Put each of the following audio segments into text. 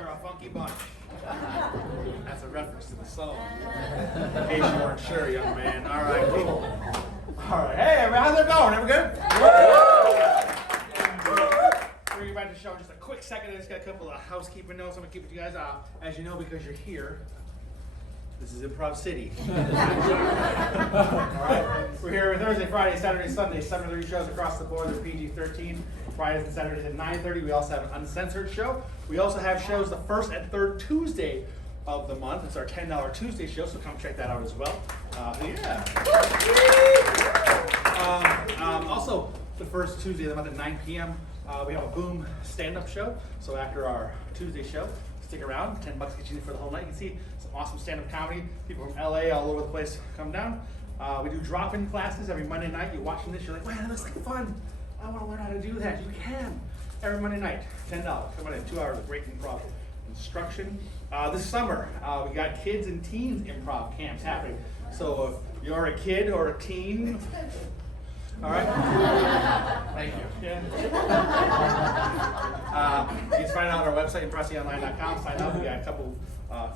are a funky bunch. That's a reference to the song. In case you weren't sure, young man. All right, cool. All right, hey, how's it going? Everyone good? We're about to show just a quick second. I just got a couple of housekeeping notes. I'm gonna keep it to you guys. As you know, because you're here, this is Improv City. All right, we're here Thursday, Friday, Saturday, Sunday, 7:30 shows across the board. They're PG-13. Fridays and Saturdays at 9:30. We also have an uncensored show. We also have shows the first and third Tuesday of the month. It's our $10 Tuesday show, so come check that out as well. Also, the first Tuesday of the month at 9 p.m. We have a Boom stand-up show. So after our Tuesday show, stick around. $10 gets you in for the whole night. You can see some awesome stand-up comedy. People from LA, all over the place, come down. We do drop-in classes every Monday night. You're watching this, you're like, wow, that looks like fun. I want to learn how to do that. You can. Every Monday night, $10. Come on in, 2 hours of great improv instruction. This summer, we got kids and teens improv camps happening. So if you're a kid or a teen, all right. Thank you. Yeah. You can find out on our website, impressionline.com. Sign up. We got a couple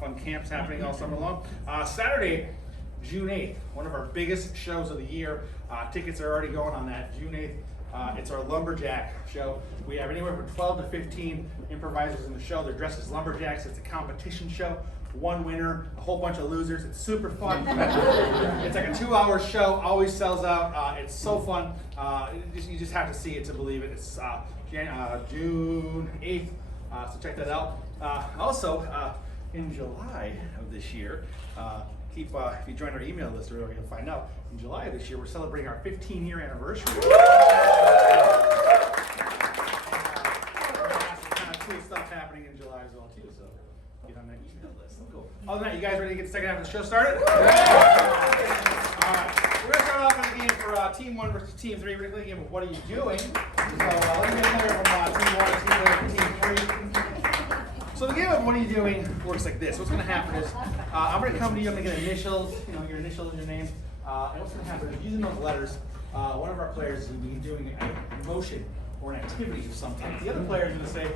fun camps happening all summer long. Saturday, June 8th, one of our biggest shows of the year. Tickets are already going on that. June 8th. It's our lumberjack show. We have anywhere from 12 to 15 improvisers in the show. They're dressed as lumberjacks. It's a competition show. One winner, a whole bunch of losers. It's super fun. It's like a 2-hour show. Always sells out. It's so fun. You just have to see it to believe it. It's June 8th. So check that out. Also, in July of this year, if you join our email list, you'll find out. In July of this year, we're celebrating our 15-year anniversary. We're gonna have some kind of cool stuff happening in July as well too. So get on that email list. Cool. Other than that, you guys ready to get the second half of the show started? All right. We're gonna start off in the game for Team 1 versus Team 3. We're gonna play a game of What Are You Doing? So let me get a player from Team 1 and Team 3. So the game of What Are You Doing works like this. What's going to happen is I'm going to come to you, I'm going to get initials, your initials and your name. And what's going to happen is using those letters, one of our players is going to be doing a motion or an activity of some type. The other player is going to say,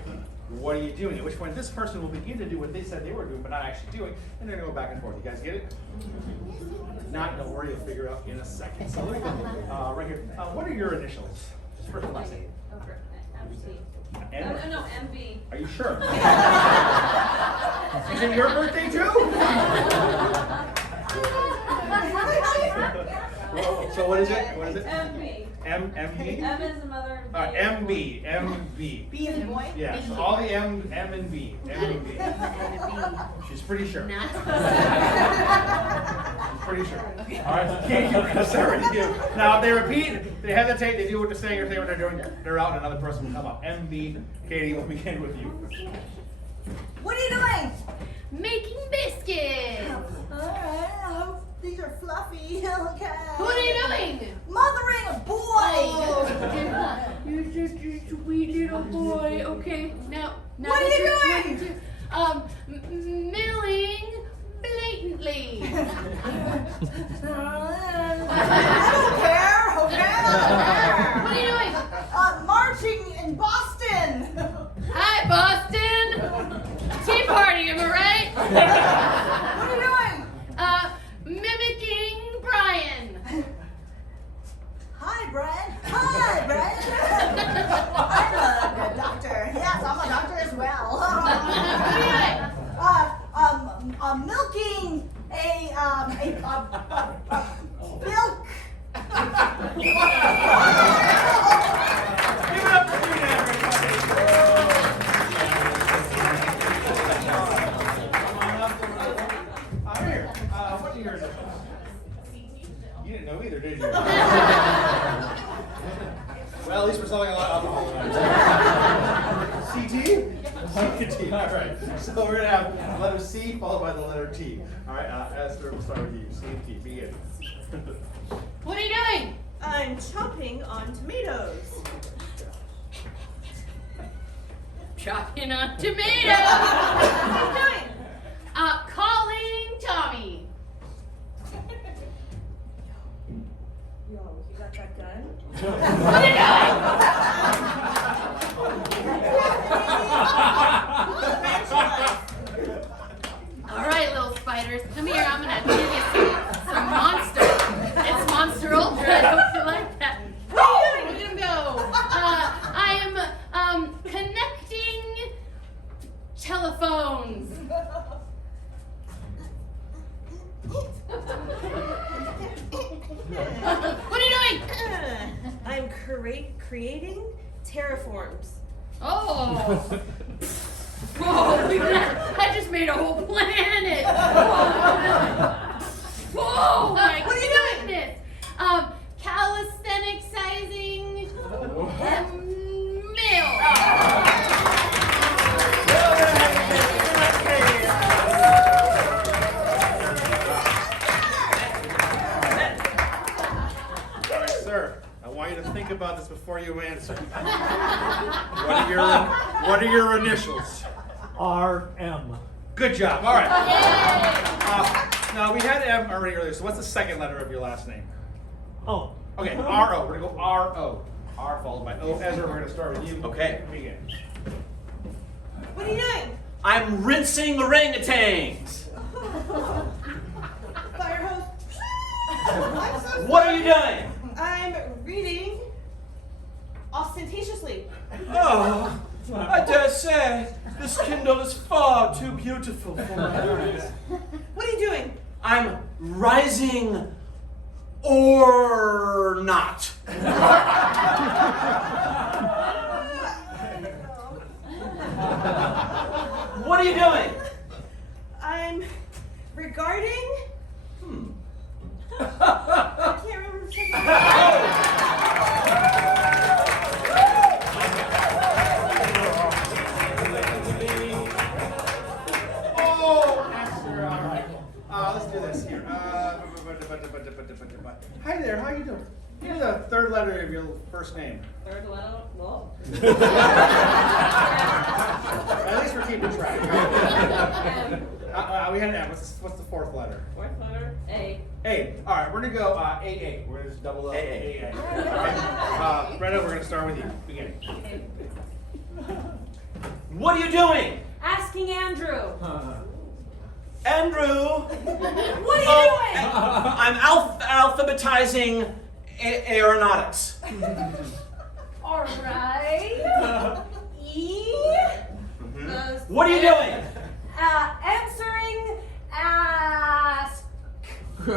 what are you doing? At which point this person will begin to do what they said they were doing, but not actually doing, and they're going to go back and forth. You guys get it? If not, don't worry, you'll figure it out in a second. So let me go right here. What are your initials? Just first and last name. No, MB. Are you sure? Is it your birthday too? So what is it? What is it? MB. MB? M is the mother. MB. B is the boy? Yeah, so all the M and B. M and B. She's pretty sure. Not. She's pretty sure. All right, so Katie, we're gonna start with you. Now, if they repeat, they hesitate, they do what they're saying, or say what they're doing, they're out, and another person will come up. MB. Katie, we'll begin with you. What are you doing? Making biscuits. Alright, I hope these are fluffy. Okay. What are you doing? Mothering a boy. Oh, you're just a sweet little boy. Okay, now What are that you you're doing? 22, milling blatantly. I don't care. Okay. What are you doing? Marching in Boston. Hi, Boston. Tea party, am I right? What are you doing? Mimicking Brian. Hi, Brian. Hi, Brian. I'm a doctor. Yes, I'm a doctor as well. Milking a milk. Give it up for Trina, everybody. Here. What are your initials? You didn't know either, did you? Well, at least we're selling a lot of alcohol tonight. CT? CT, all right. So we're going to have the letter C followed by the letter T. All right, Esther, we'll start with you. C and T, begin. What are you doing? I'm chomping on tomatoes. Chopping on tomatoes. What are you doing? Calling Tommy. Yo, you got that gun? What are you doing? Eventually. creating terraforms. Oh. Oh, I just made a whole planet. Oh my What are you doing? goodness. Calisthenic sizing milk. All right, sir. I want you to think about this before you answer. What are your initials? RM. Good job. All right. Now we had M already earlier. So what's the second letter of your last name? Oh. Okay, R-O. We're gonna go R-O. R followed by O. Ezra, we're gonna start with you. Okay. Begin. What are you doing? I'm rinsing orangutans. Fire hose. I'm so What are you sorry. doing? I'm reading ostentatiously. Oh, I dare say this Kindle is far too beautiful for my eyes. What are you doing? I'm rising or not. What are you doing? I'm regarding. I can't remember the second one. Oh, Esther. All right. Let's do this here. Hi there. How you doing? Give me the third letter of your first name. Third letter. Well. At least we're keeping track. We had an M. What's the fourth letter? Fourth letter. A. A. All right, we're gonna go AA. We're gonna just double up. AA. Okay. Brenda, we're gonna start with you. Beginning. What are you doing? Asking Andrew. Andrew. What are you doing? I'm alphabetizing aeronautics. All right. E. What are you doing? Answering ask. And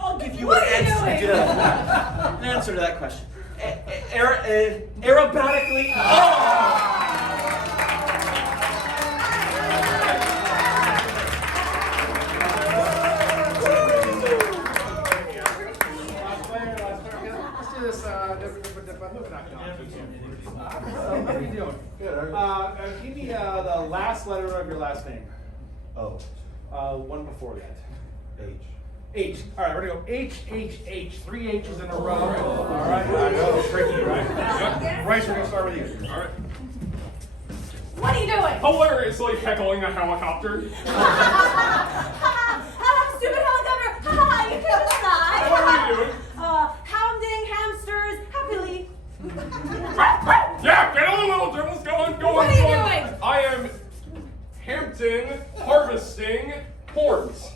I'll give you What an are you answer, doing? an answer to that question. Aerobatically. Oh! Last player. Let's do this. How are you doing? Good. Give me the last letter of your last name. Oh, One before that. H. H. All right, we're gonna go H, H, H. 3 H's in a row. All right. I know, tricky, right? Bryce, we're gonna start with you. All right. What are you doing? Hilariously heckling a helicopter. Stupid helicopter. You can't fly. What are you doing? Hounding hamsters happily. Yeah, get on the little dribbles. Go on. What are you doing? I am Hampton harvesting horns.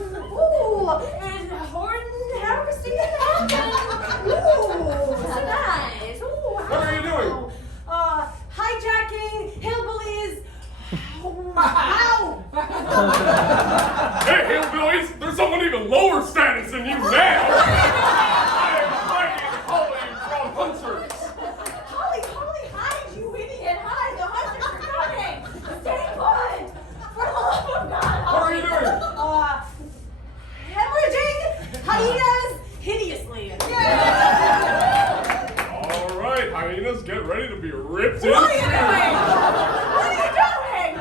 Ooh, and horn harvesting happen. Ooh, so nice. Ooh, What are you doing? Hijacking hillbillies. Wow. Hey, hillbillies! There's someone even lower status than you now. I am fighting Holly from Hunters. Holly, hide, you idiot. Hide, the hunters are coming. Stay put. For the love of God. What are you doing? Hemorrhaging hyenas hideously. All right, hyenas, get ready to be ripped in. What are you doing? What are you doing?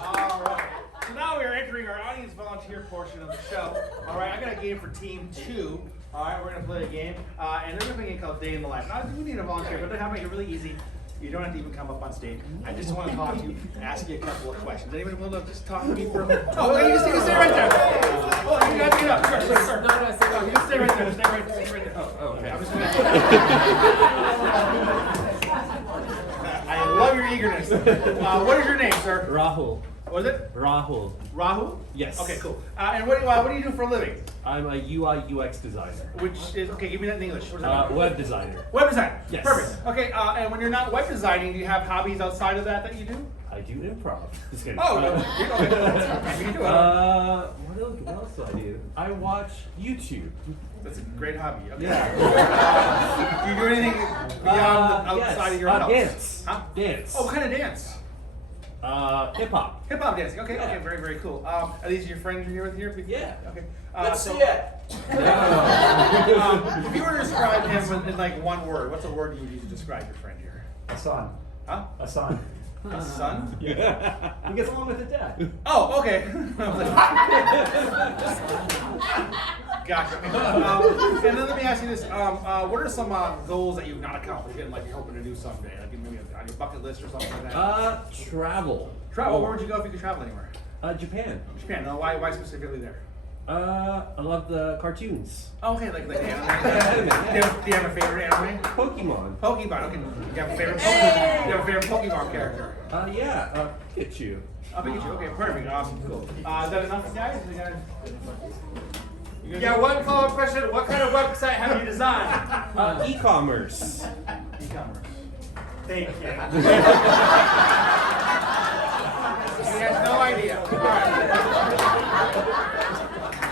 All right. So now we are entering our audience volunteer portion of the show. All right, I got a game for Team 2. All right, we're gonna play a game, and they're gonna play a game called Day in the Life. Now, we need a volunteer, but they're having it really easy. You don't have to even come up on stage. I just want to talk to you, ask you a couple of questions. Anyone want to just talk to me for a minute? Oh, you can stay right there. Oh, you got to get up. Sure. No, you can stay right there. Stay right there. Oh, okay. I'm just gonna... I love your eagerness. What is your name, sir? Rahul. What is it? Rahul. Rahul? Yes. Okay, cool. And what do you do for a living? I'm a UI UX designer. Which is, okay, give me that in English. What does that mean? Web designer. Web design. Yes. Perfect. Okay, and when you're not web designing, do you have hobbies outside of that you do? I do improv. Just kidding. Oh, no. Okay, that's you do it. What else do I do? I watch YouTube. That's a great hobby. Okay. Yeah. Do you do anything beyond the outside of your house? Dance. Huh? Dance. Oh, what kind of dance? Hip hop. Hip hop dancing. Okay, Yeah. okay, very, very cool. Are these your friends you're with here? Yeah. Okay. Let's so, see it. If you were to describe him in like one word, what's a word you would use to describe your friend here? A son. Huh? A son. A son? Yeah. He gets along with the dad. Oh, okay. Gotcha. And then let me ask you this: what are some goals that you've not accomplished yet, like you're hoping to do someday, like maybe on your bucket list or something like that? Travel. Travel. Where would you go if you could travel anywhere? Japan. Japan. No, why specifically there? I love the cartoons. Oh, okay, like anime. Anime, yeah. Do you have a favorite anime? Pokemon. Pokemon. Okay. Do you have a favorite Pokemon? Do you have a favorite Pokemon character? Yeah. Pikachu. Pikachu. Okay, perfect. Awesome. Cool. Is that enough, guys? Yeah, one follow-up question. What kind of website have you designed? E-commerce. E-commerce. Thank you. He has no idea. All right.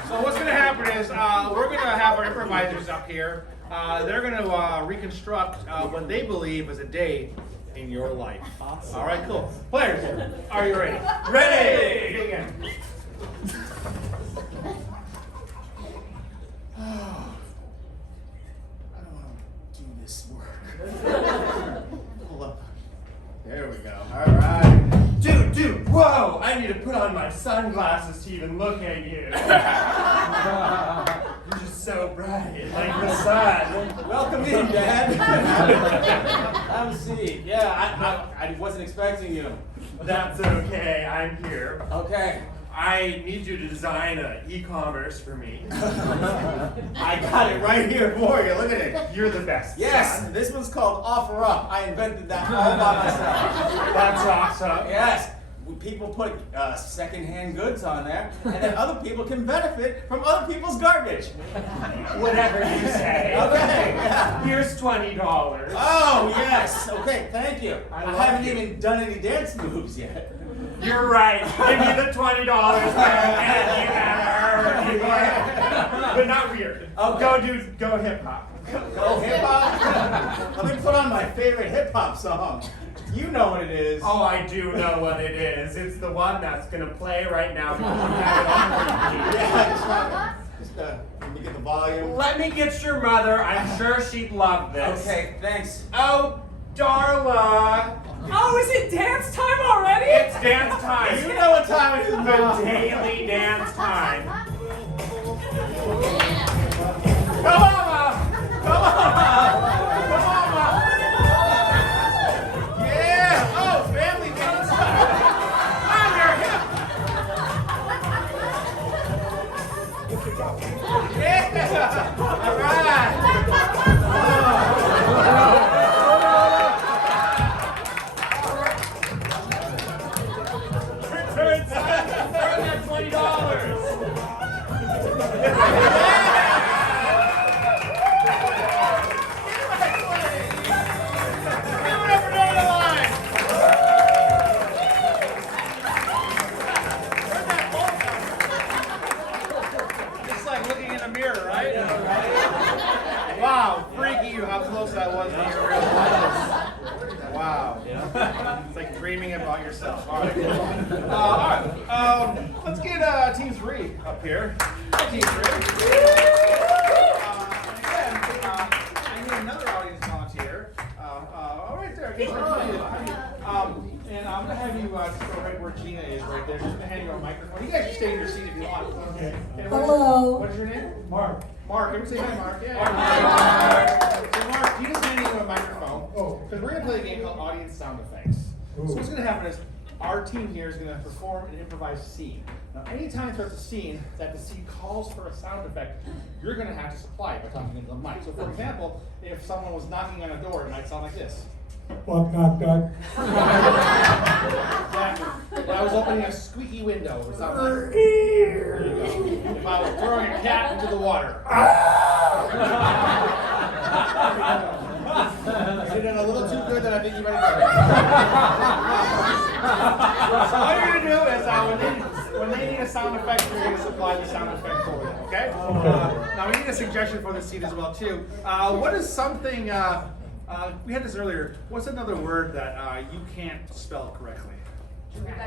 So what's going to happen is we're going to have our improvisers up here. They're going to reconstruct what they believe is a day in your life. Awesome. All right, cool. Players, are you ready? Ready! Begin. I don't want to do this work. Hold up. There we go. All right. Dude, whoa! I need to put on my sunglasses to even look at you. You're just so bright, like the sun. Welcome in, Dad. Have a seat. Yeah, I wasn't expecting you. That's okay, I'm here. Okay. I need you to design an e-commerce for me. I got it right here for you. Look at it. You're the best. Yes, son. this one's called Offer Up. I invented that all by myself. That's awesome. Yes. People put secondhand goods on there, and then other people can benefit from other people's garbage. Whatever you say. Okay. Yeah. Here's $20. Oh, yes. Okay, thank you. I love haven't you. even done any dance moves yet. You're right. Give me the $20 and but not weird. Okay. Go hip hop. Go hip hop? Let me put on my favorite hip hop song. You know what it is. Oh, I do know what it is. It's the one that's gonna play right now. Because you have it on repeat. Yeah, just let me get the volume. Let me get your mother. I'm sure she'd love this. Okay, thanks. Oh, Darla. Oh, is it dance time already? It's dance time. You know what time it is, The Mom. daily dance time. Come on, Ma. Come on, Ma. Come on, Ma. Yeah! Oh, family dance time. On your hip. Yeah! All right. Return that $20. Just like looking in a mirror, right? Wow, freaky how close that was to your real life. Wow. It's like dreaming about yourself. All right. All right. Let's get Team 3 up here. Hi, Team 3. I need another audience volunteer. Right there. And I'm going to have you just go right where Gina is right there. Just going to hand you a microphone. You guys can stay in your seat if you want. Okay. And Hello. What's your name? Mark. Mark. Everybody say hi, Mark. Yeah. So Mark, you just handed you a microphone. Oh. Because we're going to play a game called Audience Sound Effects. So what's going to happen is our team here is going to perform an improvised scene. Now, anytime there's a scene that the scene calls for a sound effect, you're going to have to supply it by talking into the mic. So for example, if someone was knocking on a door, it might sound like this. Knock, knock, knock. If I was opening a squeaky window or something. There you go. If I was throwing a cat into the water. You did it a little too good that I think you better get it. So all you're going to do is when they need a sound effect, you're going to supply the sound effect for them, okay? Now we need a suggestion for the scene as well too. What is something, we had this earlier, what's another word that you can't spell correctly?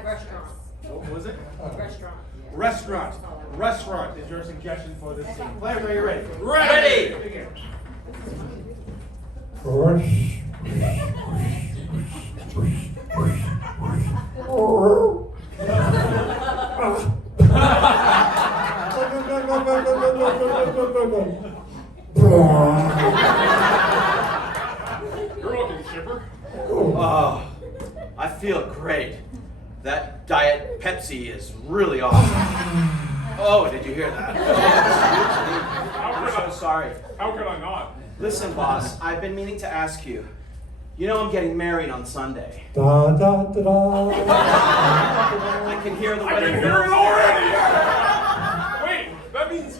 Restaurant. What was it? Restaurant. Restaurant. Restaurant is your suggestion for this scene. Players, are you ready? Ready! Begin. You're looking chipper. Oh, I feel great. That Diet Pepsi is really awesome. Oh, did you hear that? I'm so sorry. How could I not? Listen, boss, I've been meaning to ask you. You know I'm getting married on Sunday. Da da da da. I can hear the I wedding can hear it bells. already! Wait, that means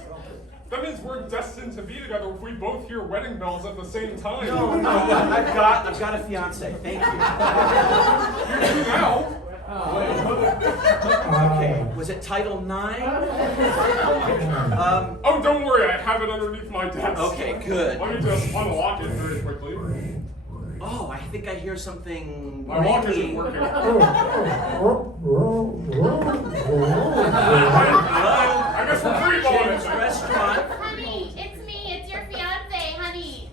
we're destined to be together if we both hear wedding bells at the same time. No, I've got a fiance. Thank you. You do now? Okay, was it Title IX? Oh, don't worry, I have it underneath my desk. Okay, good. Let me just unlock it very quickly. Oh, I think I hear something. My lock isn't ringing. working. Hello? I guess we're free balling James it. Restaurant. Honey, it's me. It's your fiance, honey.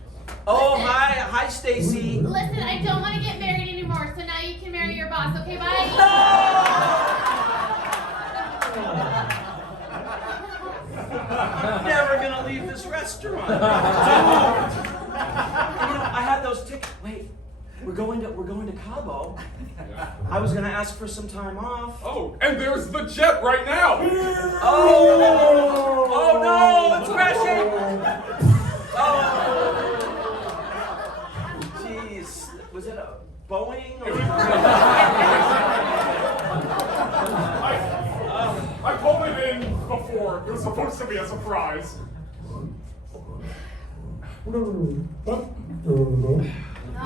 Oh, hi, Stacy. Listen, I don't want to get married anymore, so now you can marry your boss, okay? Bye. I'm never gonna leave this restaurant. Dude. I had those tickets. Wait, we're going to Cabo. I was gonna ask for some time off. Oh, and there's the jet right now. Oh no, it's crashing. Oh, jeez, was it a Boeing? I pulled it in before. It was supposed to be a surprise. Oh,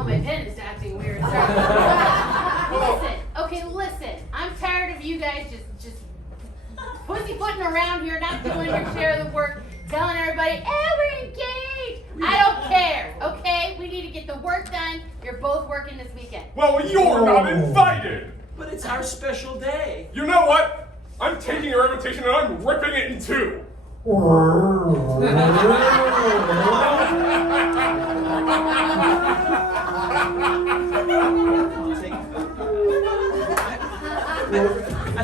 my pen is acting weird. Sorry. Listen. I'm tired of you guys just pussyfooting around here, not doing your share of the work, telling everybody, we're engaged. I don't care, okay? We need to get the work done. You're both working this weekend. Well, you're not invited. But it's our special day. You know what? I'm taking your invitation and I'm ripping it in two. I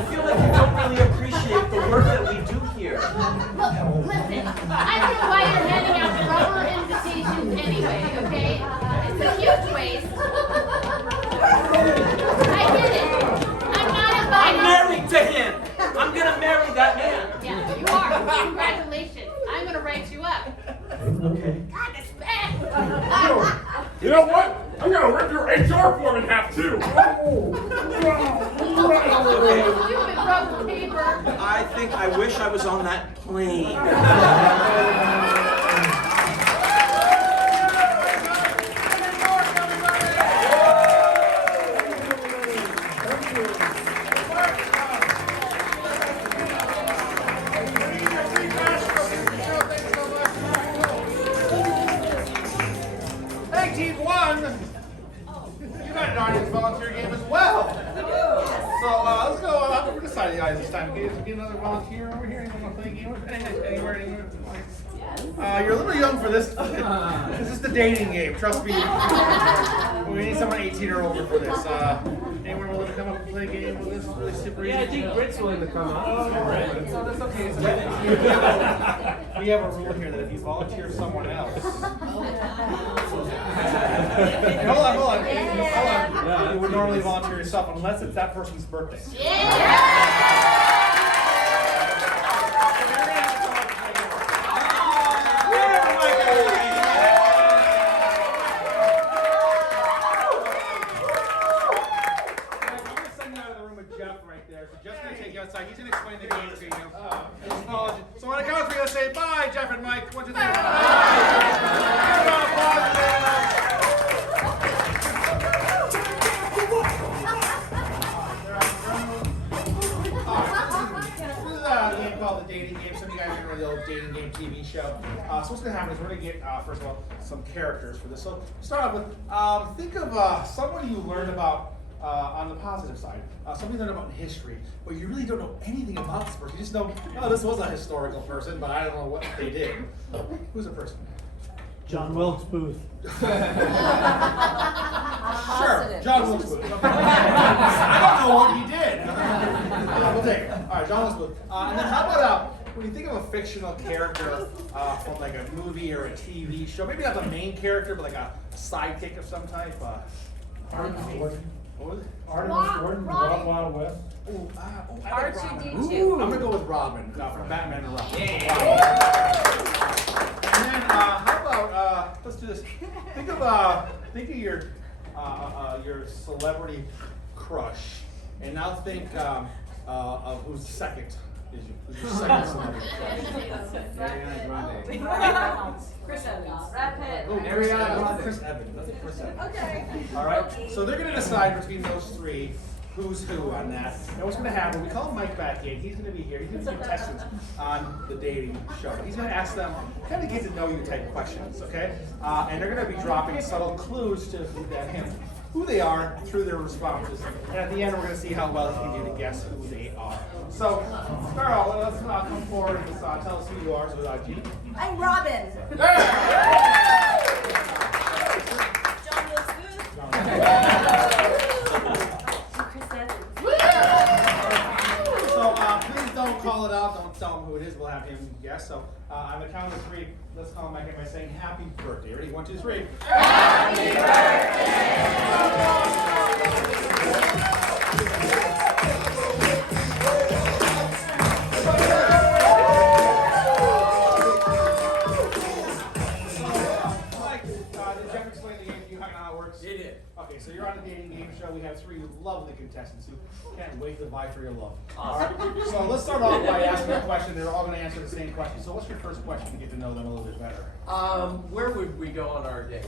feel like you don't really appreciate the work that we do here. Look, listen. I don't know why you're handing out rubber invitations anyway, okay? It's a huge waste. I get it. I'm not I'm invited. married to him. I'm gonna marry that man. Yeah, you are. Congratulations. I'm gonna write you up. Okay. God, it's bad. You know what? I'm gonna rip your HR form in half too. Stupid rubber paper. I think I wish I was on that plane. Hey, Team 1! You got an audience volunteer game as well. So let's go over this side of the guys this time. Get another volunteer over here. Anyone want to play a game? Anywhere. You're a little young for this. This is the dating game. Trust me. We need someone 18 or over for this. Anyone willing to come up and play a game with this? Really super easy. Yeah, I think Britt's willing to come up. Oh, right. So that's okay. We have a rule here that if you volunteer someone else. Hold on. You would normally volunteer yourself unless it's that person's birthday. show. So what's gonna happen is we're gonna get first of all some characters for this. So start off with think of someone you learned about on the positive side, somebody you learned about in history, but you really don't know anything about this person. You just know, oh, this was a historical person, but I don't know what they did. Who's a person? John Wilkes Booth. Sure, John Wilkes Booth. Okay. I don't know what he did. We'll take it. All right, John Wilkes Booth. And then how about when you think of a fictional character from like a movie or a TV show, maybe not the main character, but like a sidekick of some type. Artemis Gordon. What was it? Artemis Gordon, Wild Wild West. Ooh, I like Robin. R2D2. I'm gonna go with Robin from Batman and Robin. And then how about let's do this. Think of your celebrity crush, and now think of who's second. Who's your second celebrity crush? Ariana Grande. Chris Evans. Brad Pitt. Oh, Ariana Grande. Chris Evans. That's Chris Evans. Okay. All right. So they're gonna decide between those three who's who on that. And what's gonna happen? We call Mike back in. He's gonna be here. He's gonna give contestants on the dating show. He's gonna ask them kind of get to know you type questions, okay? And they're gonna be dropping subtle clues to who they are through their responses. And at the end, we're gonna see how well he can do to guess who they are. So, Carl, let's come forward and tell us who you are. So, G. I'm Robin. John Wilkes Booth. Chris Evans. So please don't call it out. Don't tell him who it is. We'll have him guess. So on the count of three, let's call him back in by saying happy birthday. Ready? 1, 2, 3. Happy Okay, so you're on the dating game show. We have 3 lovely contestants who can't wait to vie for your love. All right. So let's start off by asking a question. They're all going to answer the same question. So what's your first question to get to know them a little bit better? Where would we go on our date?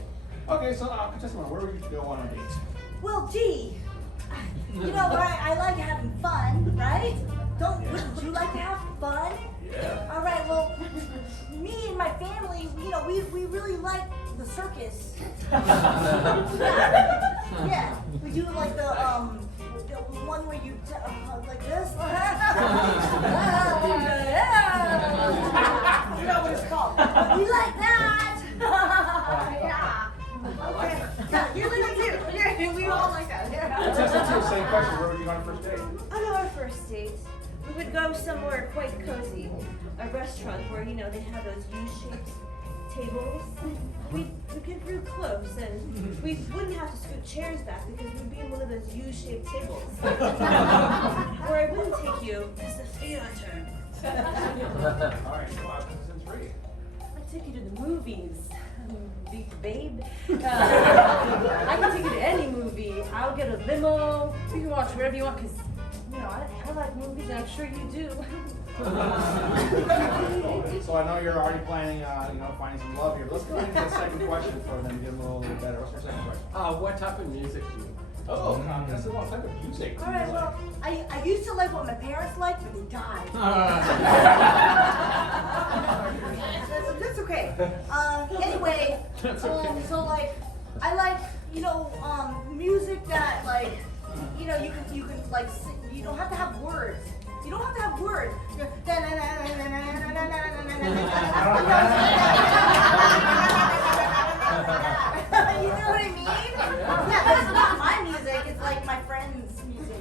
Okay, so contestant 1, where would you go on a date? Well, gee, you know, I like having fun, right? Wouldn't you like to have fun? Yeah. All right, well, me and my family, you know, we really like the circus. Yeah, we do like the one where you like this. You know what it's called? We like that. Yeah. Okay. Yeah, you like it too. Yeah, we all like that. Yeah. Contestant 2, same question. Where would you go on a first date? On our first date, we would go somewhere quite cozy, a restaurant where, you know, they have those U-shaped tables. We'd get real close and we wouldn't have to scoot chairs back because we'd be in one of those U-shaped tables. Where I wouldn't take you is the theater. All right, contestant 3. I'd take you to the movies. Big babe. I can take you to any movie. I'll get a limo. You can watch wherever you want because, you know, I like movies and I'm sure you do. So I know you're already planning on, finding some love here. Let's go ahead and get the second question for them to get them a little bit better. What's your second question? What type of music do you? Oh, contestant 1, what type of music? All right, well, I used to like what my parents liked, but they died. That's okay. Anyway, so like, I like, music that like, you can like, you don't have to have words. You don't have to have words. You know what I mean? Yeah, that's not my music. It's like my friend's music.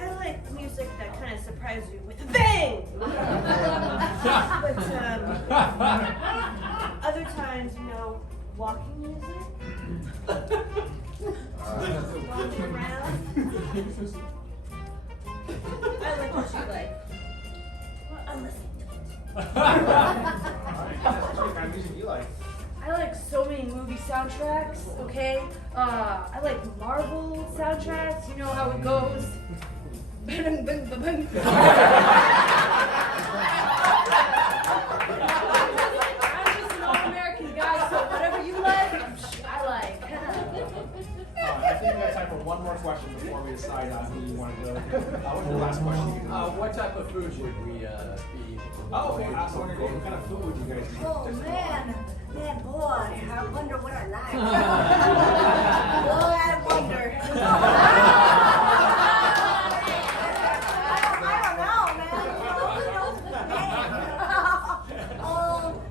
I like music that kind of surprises you with a bang! But other times, walking music. Walking around. I like what you like. Well, I'm listening to it. What kind of music do you like? I like so many movie soundtracks, okay? I like Marvel soundtracks, you know how it goes. I'm just an all-American guy, so whatever you like, I like. I think we have time for one more question before we decide on who you want to go. What type of food would we be? Oh, okay. I was wondering what kind of food would you guys eat? Oh man, boy, I wonder what I like. Boy, I wonder. I don't know, man.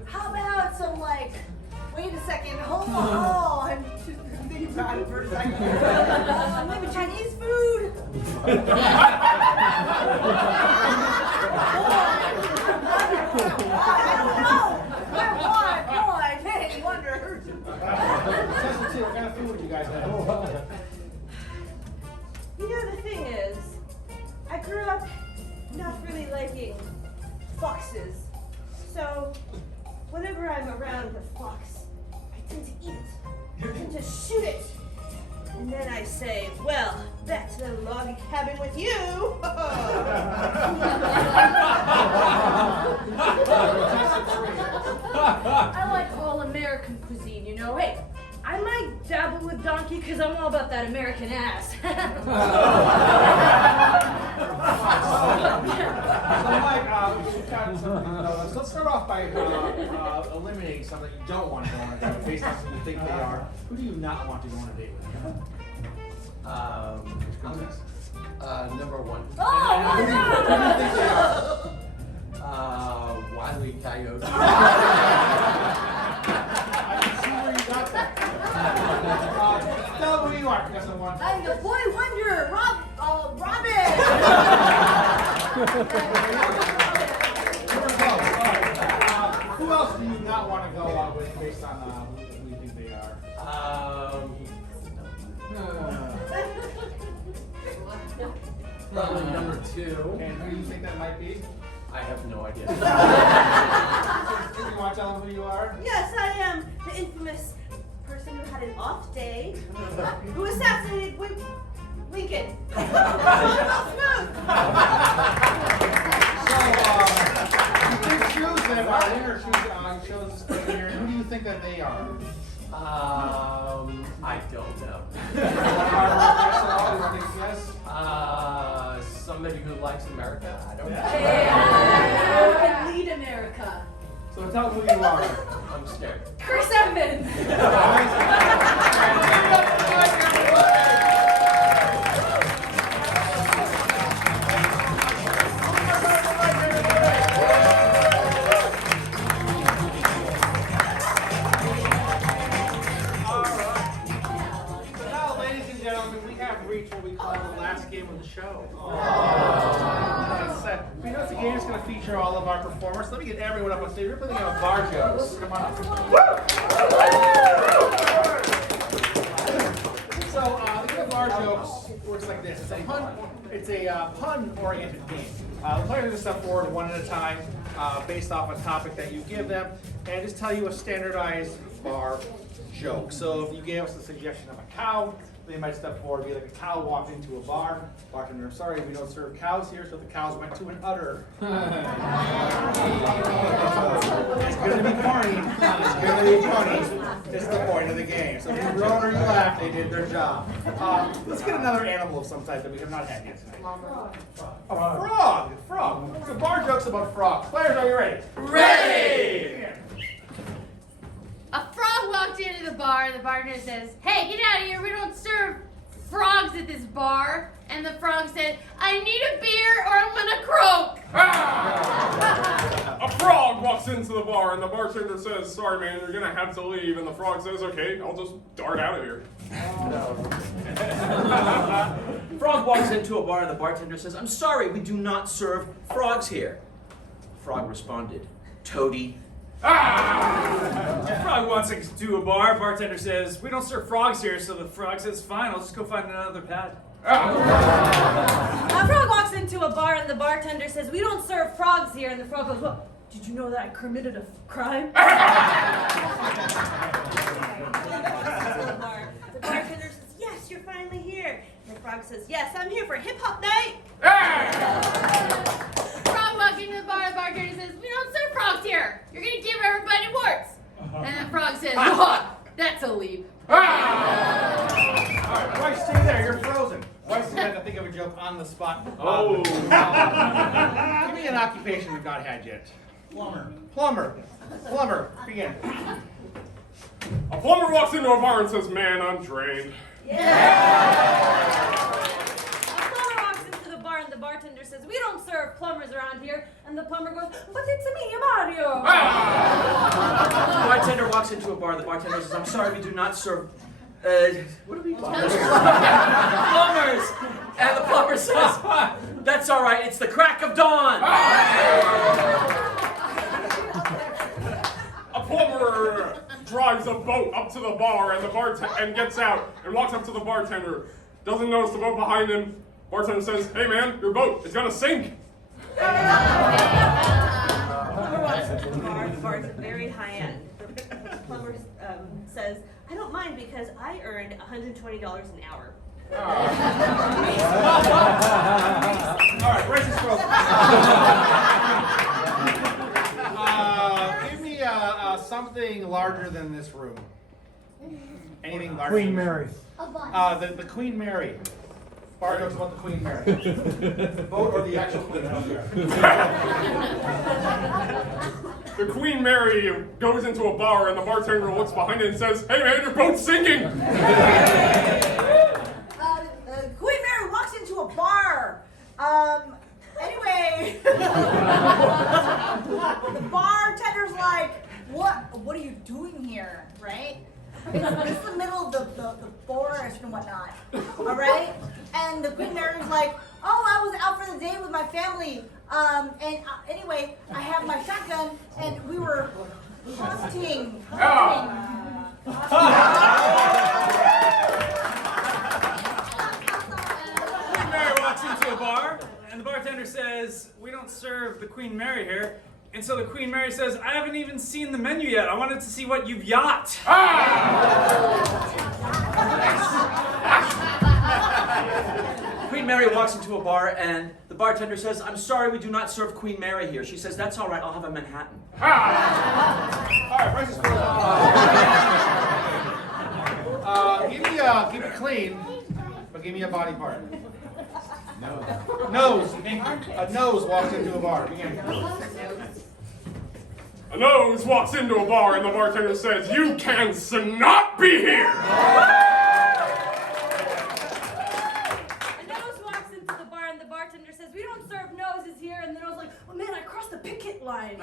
How about some like? Wait a second. Hold on. Oh, I'm just thinking about it for a second. Maybe Chinese food. I don't know. Boy, hey, wonder. What kind of food would you guys have? You know, the thing is, I grew up not really liking foxes. So, whenever I'm around a fox, I tend to eat it. I tend to shoot it. And then I say, well, back to the log cabin with you. I like all American cuisine, you know. Hey, I might dabble with donkey because I'm all about that American ass. So, Mike, we've got some, so let's start off by eliminating some that you don't want to go on a date based on who you think they are. Who do you not want to go on a date with? Number one. Oh, Who do you think they are? Wile E. Coyote. I can see where you got that. Tell them who you are, Professor One. I'm the boy wonder, Robin. Who else do you not want to go out with based on who you think they are? Probably number two. And who do you think that might be? I have no idea. Do you want to tell them who you are? Yes, I am the infamous person who had an off day, who assassinated Lincoln. Smooth. You did choose them. Our winner chose this person here. Who do you think that they are? I don't know. Somebody who likes America? I don't know. Yeah. Lead America. So tell them who you are. I'm scared. Chris Evans. Reach what we call the last game of the show. We know it's a game that's going to feature all of our performers. Let me get everyone up on stage. We're playing a bar jokes. Come on up. So the game of bar jokes works like this. It's a pun-oriented game. The players are going to step forward one at a time based off a topic that you give them and just tell you a standardized bar joke. So if you gave us a suggestion of a cow, they might step forward and be like a cow walked into a bar. Bartender, I'm sorry, we don't serve cows here, so the cows went to an udder. It's going to be funny. It's going to be funny. It's the point of the game. So if you groan or you laugh, they did their job. Let's get another animal of some type that we have not had yet tonight. A frog. Frog. So bar jokes about frogs. Players, are you ready? Ready! A frog walked into the bar, and the bartender says, "Hey, get out of here, we don't serve frogs at this bar." And the frog said, "I need a beer or I'm gonna croak." A frog walks into the bar and the bartender says, "Sorry man, you're gonna have to leave." And the frog says, "Okay, I'll just dart out of here." Frog walks into a bar and the bartender says, "I'm sorry, we do not serve frogs here." Frog responded, "Toady." Frog walks into a bar, bartender says, "We don't serve frogs here," so the frog says, "Fine, I'll just go find another pad." A frog walks into a bar and the bartender says, "We don't serve frogs here," and the frog goes, "Well, did you know that I committed a crime?" The bartender says, "Yes, you're finally here." And the frog says, "Yes, I'm here for hip hop night." Frog walked into the bar, the bartender says, "We don't serve frogs here. You're gonna give everybody warts." And the frog says, "That's a leap." Alright, Bryce, stay there. You're frozen. Bryce had to think of a joke on the spot. Oh. occupation we've not had yet? Plumber. Plumber. Plumber. Begin. A plumber walks into a bar and says, "Man, I'm drained." A plumber walks into the bar and the bartender says, "We don't serve plumbers around here." And the plumber goes, "But it's me, Mario." The bartender walks into a bar. The bartender says, "I'm sorry, we do not serve." What are we talking about? Plumbers! And the plumber says, "That's all right, it's the crack of dawn." A plumber drives a boat up to the bar and gets out and walks up to the bartender. Doesn't notice the boat behind him. Bartender says, "Hey man, your boat is gonna sink." Plumber walks into the bar. The bar is very high end. The plumber says, "I don't mind because I earned $120 an hour." All right, brace yourself. Give me something larger than this room. Anything larger? Queen than Mary. The Queen Mary. Bar jokes about the Queen Mary. The boat or the actual Queen Mary? The Queen Mary goes into a bar and the bartender looks behind it and says, "Hey man, your boat's sinking." Queen Mary walks into a bar. Anyway, the bartender's like, what are you doing here, right? This is the middle of the forest and whatnot, all right? And the Queen Mary's like, "Oh, I was out for the day with my family. Anyway, I have my shotgun, and we were hunting." Queen Mary walks into a bar, and the bartender says, "We don't serve the Queen Mary here." And so the Queen Mary says, "I haven't even seen the menu yet. I wanted to see what you've yacht." Queen Mary walks into a bar and the bartender says, "I'm sorry, we do not serve Queen Mary here." She says, "That's all right, I'll have a Manhattan." All right, brace yourself. Keep it clean, but give me a body part. Nose. A nose walks into a bar. Begin. A nose walks into a bar and the bartender says, "You can not be here." A nose walks into the bar and the bartender says, "We don't serve noses here." And the nose like, "Oh man, I crossed the picket line."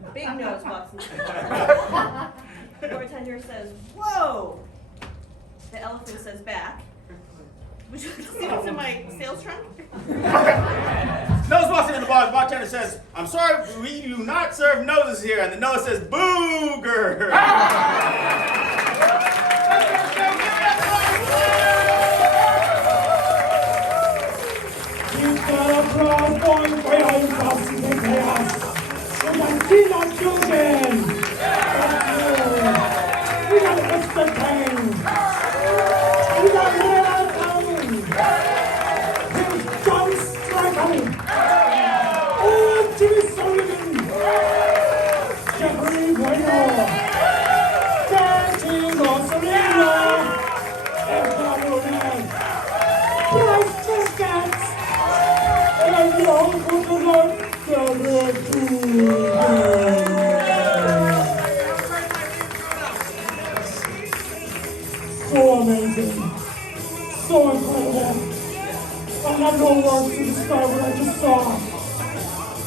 A big nose walks into the bar. The bartender says, "Whoa!" The elephant says back, "Would you like to see what's in my sales trunk?" Nose walks into the bar. The bartender says, "I'm sorry, we do not serve noses here." And the nose says, "Booger." So amazing. So incredible. I have no words to describe what I just saw.